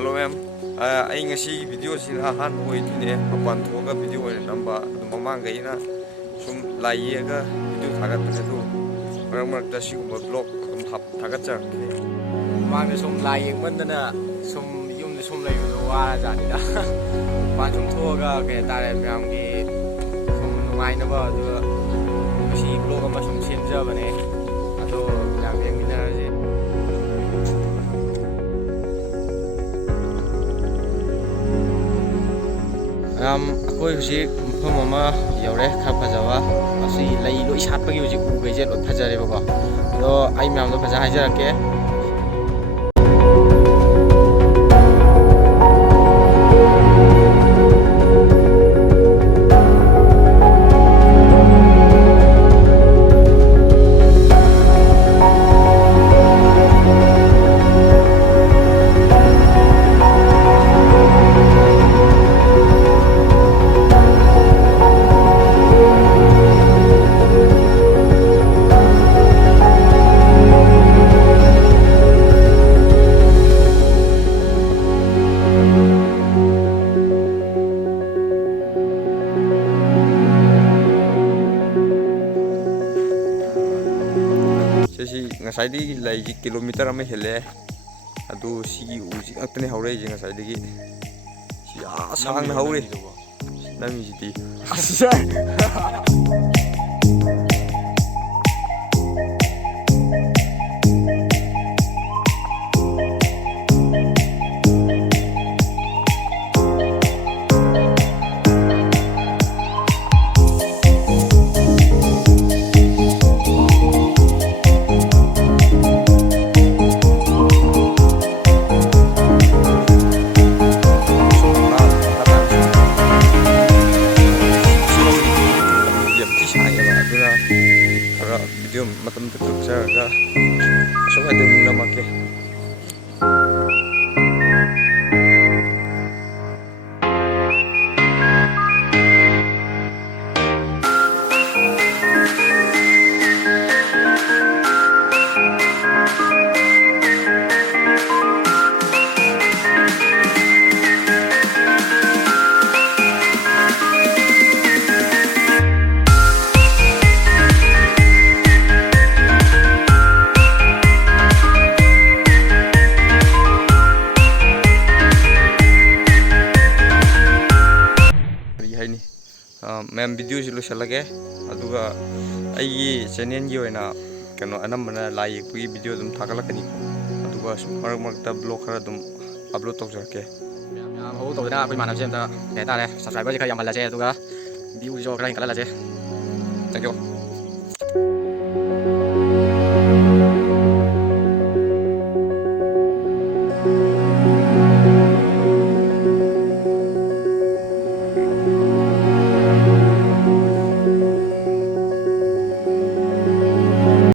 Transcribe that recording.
Hello ma'am, I ngasi video sila han hoi tine apan thoga video oi namba mamang gai na sum lai ga video thagat na tu marak ta sigumba vlog hap thagat cha mang sum lai man na sum yum sum lai do wa ja ni da pan sum thoga ke tare myam gi sum nungai na ba du si vlog ma sum sem ja ba ne ado yang yang mina je ꯑꯩꯈꯣꯏ ꯍꯧꯖꯤꯛ ꯃꯐꯝ ꯑꯃ ꯌꯧꯔꯦ ꯈꯔ ꯐꯖꯕ ꯑꯁꯤ ꯂꯩ ꯂꯣꯏ ꯁꯥꯠꯄꯒꯤ ꯍꯧꯖꯤꯛ ꯎꯈꯩꯁꯦ ꯂꯣꯏ ꯐꯖꯔꯦꯕꯀꯣ ꯑꯗꯣ ꯑꯩ ꯃꯌꯥꯝꯗꯣ ꯐꯖꯅ ꯍꯥꯏꯖꯔꯛꯀꯦ ngsaidagi lai kilometer ama hele adu si uji ngakne haure je ngsaidagi si sang na haure nami jiti video matam tutup saya masuk ada muna make ma'am video से लोसलगे अदुगा आई चैनल की होइना कनो अनम्बना लाई कुई वीडियो दम थागलकनी अदुगा मरक मरकता ब्लॉग खरा दम upload तौजरके याम हो तौदना अखोइ मानब से अमता के तारे सब्सक्राइबर जे खरा यामहल्लासे अदुगा व्यू जो खरा हिंकललासे थैंक यू